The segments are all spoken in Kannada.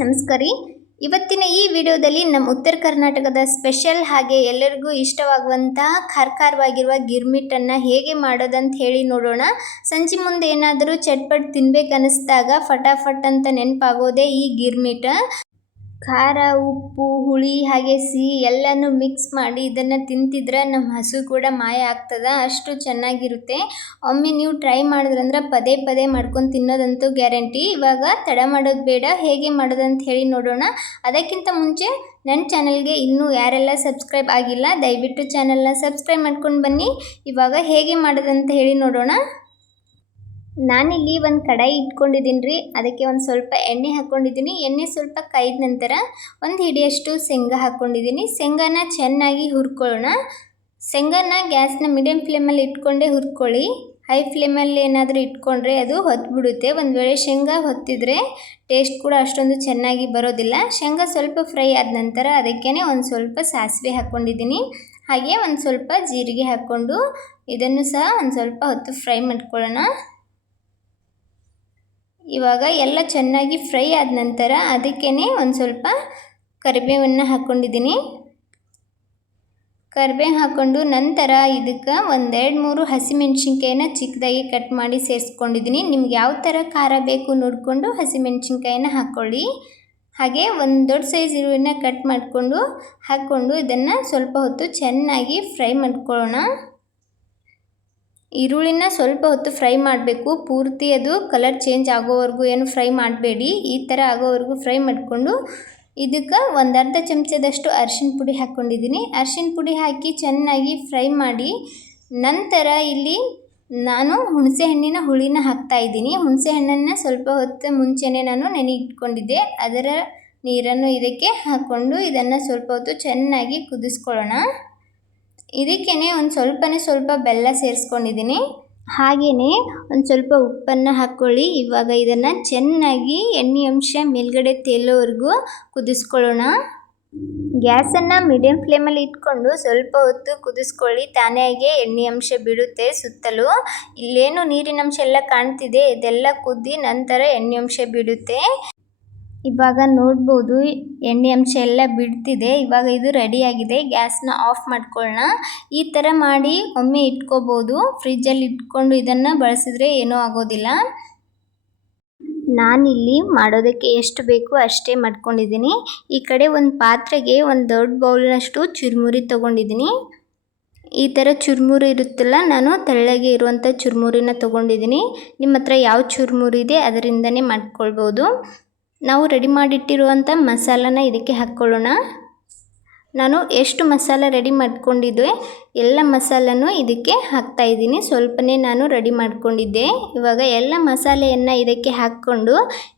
ನಮಸ್ಕಾರ ರೀ. ಇವತ್ತಿನ ಈ ವಿಡಿಯೋದಲ್ಲಿ ನಮ್ಮ ಉತ್ತರ ಕರ್ನಾಟಕದ ಸ್ಪೆಷಲ್ ಹಾಗೆ ಎಲ್ಲರಿಗೂ ಇಷ್ಟವಾಗುವಂತಹ ಖಾರವಾಗಿರುವ ಗಿರ್ಮಿಟ್ಟನ್ನು ಹೇಗೆ ಮಾಡೋದಂತ ಹೇಳಿ ನೋಡೋಣ. ಸಂಜೆ ಮುಂದೆ ಏನಾದರೂ ಚಟ್ಪಟ್ ತಿನ್ಬೇಕು ಅನಿಸಿದಾಗ ಫಟಾಫಟ್ ಅಂತ ನೆನಪಾಗೋದೇ ಈ ಗಿರ್ಮಿಟ್. ಖಾರ, ಉಪ್ಪು, ಹುಳಿ ಹಾಗೆ ಸಿಹಿ ಎಲ್ಲನೂ ಮಿಕ್ಸ್ ಮಾಡಿ ಇದನ್ನು ತಿಂತಿದ್ರೆ ನಮ್ಮ ಹಸು ಕೂಡ ಮಾಯ ಆಗ್ತದೆ, ಅಷ್ಟು ಚೆನ್ನಾಗಿರುತ್ತೆ. ಒಮ್ಮೆ ನೀವು ಟ್ರೈ ಮಾಡಿದ್ರಂದ್ರೆ ಪದೇ ಪದೇ ಮಾಡ್ಕೊಂಡು ತಿನ್ನೋದಂತೂ ಗ್ಯಾರಂಟಿ. ಇವಾಗ ತಡ ಮಾಡೋದು ಬೇಡ, ಹೇಗೆ ಮಾಡೋದಂತ ಹೇಳಿ ನೋಡೋಣ. ಅದಕ್ಕಿಂತ ಮುಂಚೆ ನನ್ನ ಚಾನಲ್ಗೆ ಇನ್ನೂ ಯಾರೆಲ್ಲ ಸಬ್ಸ್ಕ್ರೈಬ್ ಆಗಿಲ್ಲ ದಯವಿಟ್ಟು ಚಾನಲ್ನ ಸಬ್ಸ್ಕ್ರೈಬ್ ಮಾಡ್ಕೊಂಡು ಬನ್ನಿ. ಇವಾಗ ಹೇಗೆ ಮಾಡೋದಂತ ಹೇಳಿ ನೋಡೋಣ. ನಾನಿಲ್ಲಿ ಒಂದು ಕಡಾಯಿ ಇಟ್ಕೊಂಡಿದ್ದೀನಿ ರೀ. ಅದಕ್ಕೆ ಒಂದು ಸ್ವಲ್ಪ ಎಣ್ಣೆ ಹಾಕ್ಕೊಂಡಿದ್ದೀನಿ. ಎಣ್ಣೆ ಸ್ವಲ್ಪ ಕಾಯ್ದ ನಂತರ ಒಂದು ಹಿಡಿಯಷ್ಟು ಶೇಂಗಾ ಹಾಕ್ಕೊಂಡಿದ್ದೀನಿ. ಶೇಂಗಾನ ಚೆನ್ನಾಗಿ ಹುರ್ಕೊಳ್ಳೋಣ. ಶೇಂಗಾನ ಗ್ಯಾಸ್ನ ಮೀಡಿಯಮ್ ಫ್ಲೇಮಲ್ಲಿ ಇಟ್ಕೊಂಡೇ ಹುರ್ಕೊಳ್ಳಿ. ಹೈ ಫ್ಲೇಮಲ್ಲಿ ಏನಾದರೂ ಇಟ್ಕೊಂಡ್ರೆ ಅದು ಹೊತ್ಬಿಡುತ್ತೆ. ಒಂದು ವೇಳೆ ಶೇಂಗಾ ಹೊತ್ತಿದ್ರೆ ಟೇಸ್ಟ್ ಕೂಡ ಅಷ್ಟೊಂದು ಚೆನ್ನಾಗಿ ಬರೋದಿಲ್ಲ. ಶೇಂಗಾ ಸ್ವಲ್ಪ ಫ್ರೈ ಆದ ನಂತರ ಅದಕ್ಕೇ ಒಂದು ಸ್ವಲ್ಪ ಸಾಸಿವೆ ಹಾಕ್ಕೊಂಡಿದ್ದೀನಿ. ಹಾಗೆ ಒಂದು ಸ್ವಲ್ಪ ಜೀರಿಗೆ ಹಾಕ್ಕೊಂಡು ಇದನ್ನು ಸಹ ಒಂದು ಸ್ವಲ್ಪ ಹೊತ್ತು ಫ್ರೈ ಮಾಡ್ಕೊಳ್ಳೋಣ. ಇವಾಗ ಎಲ್ಲ ಚೆನ್ನಾಗಿ ಫ್ರೈ ಆದ ನಂತರ ಅದಕ್ಕೇ ಒಂದು ಸ್ವಲ್ಪ ಕರಿಬೇವನ್ನು ಹಾಕ್ಕೊಂಡಿದ್ದೀನಿ. ಕರಿಬೇವು ಹಾಕ್ಕೊಂಡು ನಂತರ ಇದಕ್ಕೆ ಒಂದು 2-3 ಹಸಿಮೆಣ್ಸಿನ್ಕಾಯಿನ ಚಿಕ್ಕದಾಗಿ ಕಟ್ ಮಾಡಿ ಸೇರಿಸ್ಕೊಂಡಿದ್ದೀನಿ. ನಿಮ್ಗೆ ಯಾವ ಥರ ಖಾರ ಬೇಕು ನೋಡಿಕೊಂಡು ಹಸಿಮೆಣ್ಸಿನ್ಕಾಯಿನ ಹಾಕ್ಕೊಳ್ಳಿ. ಹಾಗೆ ಒಂದು ದೊಡ್ಡ ಸೈಜ್ ಈರುಳ್ಳಿನ ಕಟ್ ಮಾಡಿಕೊಂಡು ಹಾಕ್ಕೊಂಡು ಇದನ್ನು ಸ್ವಲ್ಪ ಹೊತ್ತು ಚೆನ್ನಾಗಿ ಫ್ರೈ ಮಾಡ್ಕೊಳ್ಳೋಣ. ಈರುಳ್ಳಿನ ಸ್ವಲ್ಪ ಹೊತ್ತು ಫ್ರೈ ಮಾಡಬೇಕು. ಪೂರ್ತಿ ಅದು ಕಲರ್ ಚೇಂಜ್ ಆಗೋವರೆಗೂ ಏನು ಫ್ರೈ ಮಾಡಬೇಡಿ. ಈ ಥರ ಆಗೋವರೆಗೂ ಫ್ರೈ ಮಾಡಿಕೊಂಡು ಇದಕ್ಕೆ ಒಂದು ಅರ್ಧ ಚಮಚದಷ್ಟು ಅರಿಶಿನ ಪುಡಿ ಹಾಕ್ಕೊಂಡಿದ್ದೀನಿ. ಅರಿಶಿನ ಪುಡಿ ಹಾಕಿ ಚೆನ್ನಾಗಿ ಫ್ರೈ ಮಾಡಿ ನಂತರ ಇಲ್ಲಿ ನಾನು ಹುಣಸೆ ಹಣ್ಣಿನ ಹುಳಿನ ಹಾಕ್ತಾಯಿದ್ದೀನಿ. ಹುಣಸೆ ಹಣ್ಣನ್ನು ಸ್ವಲ್ಪ ಹೊತ್ತು ಮುಂಚೆನೇ ನಾನು ನೆನೆ ಇಟ್ಕೊಂಡಿದ್ದೆ. ಅದರ ನೀರನ್ನು ಇದಕ್ಕೆ ಹಾಕ್ಕೊಂಡು ಇದನ್ನು ಸ್ವಲ್ಪ ಹೊತ್ತು ಚೆನ್ನಾಗಿ ಕುದಿಸ್ಕೊಳ್ಳೋಣ. ಇದಕ್ಕೇ ಒಂದು ಸ್ವಲ್ಪ ಬೆಲ್ಲ ಸೇರಿಸ್ಕೊಂಡಿದ್ದೀನಿ. ಹಾಗೆಯೇ ಒಂದು ಸ್ವಲ್ಪ ಉಪ್ಪನ್ನು ಹಾಕ್ಕೊಳ್ಳಿ. ಇವಾಗ ಇದನ್ನು ಚೆನ್ನಾಗಿ ಎಣ್ಣೆ ಅಂಶ ಮೇಲ್ಗಡೆ ತೇಲೋವರೆಗೂ ಕುದಿಸ್ಕೊಳ್ಳೋಣ. ಗ್ಯಾಸನ್ನು ಮೀಡಿಯಮ್ ಫ್ಲೇಮಲ್ಲಿ ಇಟ್ಕೊಂಡು ಸ್ವಲ್ಪ ಹೊತ್ತು ಕುದಿಸ್ಕೊಳ್ಳಿ. ತಾನಾಗೆ ಎಣ್ಣೆ ಅಂಶ ಬಿಡುತ್ತೆ ಸುತ್ತಲೂ. ಇಲ್ಲೇನು ನೀರಿನ ಅಂಶ ಎಲ್ಲ ಕಾಣ್ತಿದೆ, ಇದೆಲ್ಲ ಕುದ್ದಿ ನಂತರ ಎಣ್ಣೆ ಅಂಶ ಬಿಡುತ್ತೆ. ಇವಾಗ ನೋಡ್ಬೋದು ಎಣ್ಣೆ ಅಂಶ ಎಲ್ಲ ಬಿಡ್ತಿದೆ. ಇವಾಗ ಇದು ರೆಡಿಯಾಗಿದೆ. ಗ್ಯಾಸ್ನ ಆಫ್ ಮಾಡ್ಕೊಳ್ಳೋಣ. ಈ ಥರ ಮಾಡಿ ಒಮ್ಮೆ ಇಟ್ಕೋಬೋದು. ಫ್ರಿಜ್ಜಲ್ಲಿ ಇಟ್ಕೊಂಡು ಇದನ್ನು ಬಳಸಿದ್ರೆ ಏನೂ ಆಗೋದಿಲ್ಲ. ನಾನಿಲ್ಲಿ ಮಾಡೋದಕ್ಕೆ ಎಷ್ಟು ಬೇಕು ಅಷ್ಟೇ ಮಾಡ್ಕೊಂಡಿದ್ದೀನಿ. ಈ ಕಡೆ ಒಂದು ಪಾತ್ರೆಗೆ ಒಂದು ದೊಡ್ಡ ಬೌಲ್ನಷ್ಟು ಚುರುಮುರಿ ತೊಗೊಂಡಿದ್ದೀನಿ. ಈ ಥರ ಚುರುಮುರಿ ಇರುತ್ತಲ್ಲ, ನಾನು ತೆಳ್ಳಗೆ ಇರುವಂಥ ಚುರುಮುರಿನ ತೊಗೊಂಡಿದ್ದೀನಿ. ನಿಮ್ಮ ಹತ್ರ ಯಾವ ಚುರುಮುರಿ ಇದೆ ಅದರಿಂದನೇ ಮಾಡ್ಕೊಳ್ಬೋದು. ನಾವು ರೆಡಿ ಮಾಡಿಟ್ಟಿರುವಂಥ ಮಸಾಲನ ಇದಕ್ಕೆ ಹಾಕ್ಕೊಳ್ಳೋಣ. ನಾನು ಎಷ್ಟು ಮಸಾಲ ರೆಡಿ ಮಾಡ್ಕೊಂಡಿದ್ದೆ ಎಲ್ಲ ಮಸಾಲನೂ ಇದಕ್ಕೆ ಹಾಕ್ತಾಯಿದ್ದೀನಿ. ಸ್ವಲ್ಪನೇ ನಾನು ರೆಡಿ ಮಾಡ್ಕೊಂಡಿದ್ದೆ. ಇವಾಗ ಎಲ್ಲ ಮಸಾಲೆಯನ್ನು ಇದಕ್ಕೆ ಹಾಕ್ಕೊಂಡು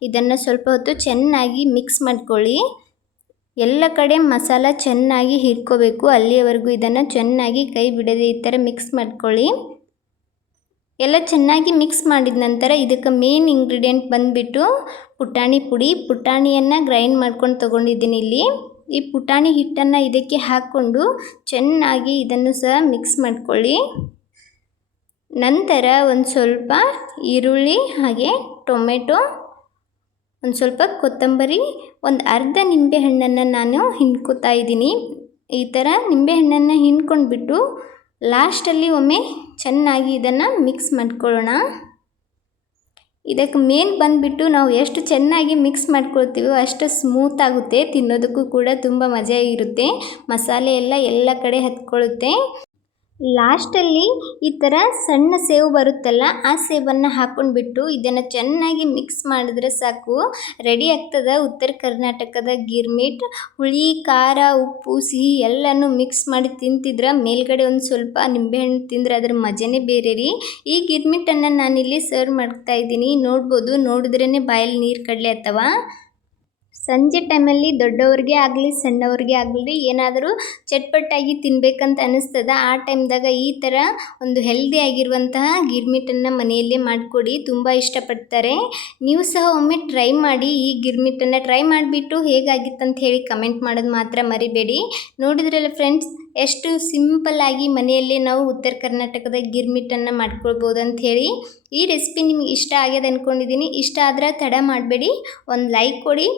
ಇದನ್ನು ಸ್ವಲ್ಪ ಹೊತ್ತು ಚೆನ್ನಾಗಿ ಮಿಕ್ಸ್ ಮಾಡ್ಕೊಳ್ಳಿ. ಎಲ್ಲ ಕಡೆ ಮಸಾಲ ಚೆನ್ನಾಗಿ ಹಿಡ್ಕೋಬೇಕು. ಅಲ್ಲಿಯವರೆಗೂ ಇದನ್ನು ಚೆನ್ನಾಗಿ ಕೈ ಬಿಡದೆ ಈ ಥರ ಮಿಕ್ಸ್ ಮಾಡ್ಕೊಳ್ಳಿ. ಎಲ್ಲ ಚೆನ್ನಾಗಿ ಮಿಕ್ಸ್ ಮಾಡಿದ ನಂತರ ಇದಕ್ಕೆ ಮೇನ್ ಇಂಗ್ರೀಡಿಯೆಂಟ್ ಬಂದುಬಿಟ್ಟು ಪುಟಾಣಿ ಪುಡಿ. ಪುಟಾಣಿಯನ್ನು ಗ್ರೈಂಡ್ ಮಾಡ್ಕೊಂಡು ತೊಗೊಂಡಿದ್ದೀನಿ ಇಲ್ಲಿ. ಈ ಪುಟಾಣಿ ಹಿಟ್ಟನ್ನು ಇದಕ್ಕೆ ಹಾಕ್ಕೊಂಡು ಚೆನ್ನಾಗಿ ಇದನ್ನು ಸಹ ಮಿಕ್ಸ್ ಮಾಡ್ಕೊಳ್ಳಿ. ನಂತರ ಒಂದು ಸ್ವಲ್ಪ ಈರುಳ್ಳಿ ಹಾಗೆ ಟೊಮೆಟೊ, ಒಂದು ಸ್ವಲ್ಪ ಕೊತ್ತಂಬರಿ, ಒಂದು ಅರ್ಧ ನಿಂಬೆಹಣ್ಣನ್ನು ನಾನು ಹಿಂಡ್ಕೊತಾ ಇದ್ದೀನಿ. ಈ ಥರ ನಿಂಬೆಹಣ್ಣನ್ನು ಹಿಂಡ್ಕೊಂಡ್ಬಿಟ್ಟು ಲಾಸ್ಟಲ್ಲಿ ಒಮ್ಮೆ ಚೆನ್ನಾಗಿ ಇದನ್ನು ಮಿಕ್ಸ್ ಮಾಡ್ಕೊಳ್ಳೋಣ. ಇದಕ್ಕೆ ಮೇನ್ ಬಂದುಬಿಟ್ಟು ನಾವು ಎಷ್ಟು ಚೆನ್ನಾಗಿ ಮಿಕ್ಸ್ ಮಾಡ್ಕೊಳ್ತೀವೋ ಅಷ್ಟು ಸ್ಮೂತ್ ಆಗುತ್ತೆ. ತಿನ್ನೋದಕ್ಕೂ ಕೂಡ ತುಂಬ ಮಜಾ ಇರುತ್ತೆ. ಮಸಾಲೆ ಎಲ್ಲ ಕಡೆ ಹತ್ಕೊಳ್ಳುತ್ತೆ. ಲಾಸ್ಟಲ್ಲಿ ಈ ಥರ ಸಣ್ಣ ಸೇವು ಬರುತ್ತಲ್ಲ, ಆ ಸೇವನ್ನು ಹಾಕ್ಕೊಂಡ್ಬಿಟ್ಟು ಇದನ್ನು ಚೆನ್ನಾಗಿ ಮಿಕ್ಸ್ ಮಾಡಿದ್ರೆ ಸಾಕು, ರೆಡಿ ಆಗ್ತದೆ ಉತ್ತರ ಕರ್ನಾಟಕದ ಗಿರ್ಮಿಟ್. ಹುಳಿ, ಖಾರ, ಉಪ್ಪು, ಸಿಹಿ ಎಲ್ಲನೂ ಮಿಕ್ಸ್ ಮಾಡಿ ತಿಂತಿದ್ರೆ ಮೇಲ್ಗಡೆ ಒಂದು ಸ್ವಲ್ಪ ನಿಂಬೆಹಣ್ಣು ತಿಂದರೆ ಅದ್ರ ಮಜನೇ ಬೇರೆ ರೀ. ಈ ಗಿರ್ಮಿಟ್ಟನ್ನು ನಾನಿಲ್ಲಿ ಸರ್ವ್ ಮಾಡ್ತಾಯಿದ್ದೀನಿ. ನೋಡ್ಬೋದು, ನೋಡಿದ್ರೇ ಬಾಯಲ್ಲಿ ನೀರು ಕಡಲೆ ಅಥವಾ ಸಂಜೆ ಟೈಮಲ್ಲಿ ದೊಡ್ಡವ್ರಿಗೆ ಆಗಲಿ ಸಣ್ಣವ್ರಿಗೆ ಆಗಲಿ ಏನಾದರೂ ಚಟ್ಪಟ್ಟಾಗಿ ತಿನ್ನಬೇಕಂತ ಅನ್ನಿಸ್ತದ. ಆ ಟೈಮ್ದಾಗ ಈ ಥರ ಒಂದು ಹೆಲ್ದಿ ಆಗಿರುವಂತಹ ಗಿರ್ಮಿಟ್ಟನ್ನು ಮನೆಯಲ್ಲೇ ಮಾಡಿಕೊಡಿ, ತುಂಬ ಇಷ್ಟಪಡ್ತಾರೆ. ನೀವು ಸಹ ಒಮ್ಮೆ ಟ್ರೈ ಮಾಡಿ. ಈ ಗಿರ್ಮಿಟ್ಟನ್ನು ಟ್ರೈ ಮಾಡಿಬಿಟ್ಟು ಹೇಗಾಗಿತ್ತಂತ ಹೇಳಿ ಕಮೆಂಟ್ ಮಾಡೋದು ಮಾತ್ರ ಮರಿಬೇಡಿ. ನೋಡಿದ್ರಲ್ಲ ಫ್ರೆಂಡ್ಸ್, ಎಷ್ಟು ಸಿಂಪಲ್ಲಾಗಿ ಮನೆಯಲ್ಲೇ ನಾವು ಉತ್ತರ ಕರ್ನಾಟಕದ ಗಿರ್ಮಿಟ್ಟನ್ನು ಮಾಡ್ಕೊಳ್ಬೋದು ಅಂಥೇಳಿ. ಈ ರೆಸಿಪಿ ನಿಮಗೆ ಇಷ್ಟ ಆಗ್ಯದ ಅಂದ್ಕೊಂಡಿದ್ದೀನಿ. ಇಷ್ಟ ಆದರೆ ತಡ ಮಾಡಬೇಡಿ, ಒಂದು ಲೈಕ್ ಕೊಡಿ.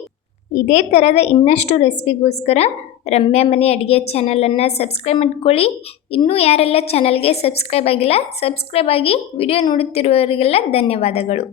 ಇದೇ ಥರದ ಇನ್ನಷ್ಟು ರೆಸಿಪಿಗೋಸ್ಕರ ರಮ್ಯಾ ಮನೆ ಅಡುಗೆ ಚಾನಲನ್ನು ಸಬ್ಸ್ಕ್ರೈಬ್ ಮಾಡ್ಕೊಳ್ಳಿ. ಇನ್ನೂ ಯಾರೆಲ್ಲ ಚಾನಲ್ಗೆ ಸಬ್ಸ್ಕ್ರೈಬ್ ಆಗಿಲ್ಲ ಸಬ್ಸ್ಕ್ರೈಬ್ ಆಗಿ ವಿಡಿಯೋ ನೋಡುತ್ತಿರುವವರಿಗೆಲ್ಲ ಧನ್ಯವಾದಗಳು.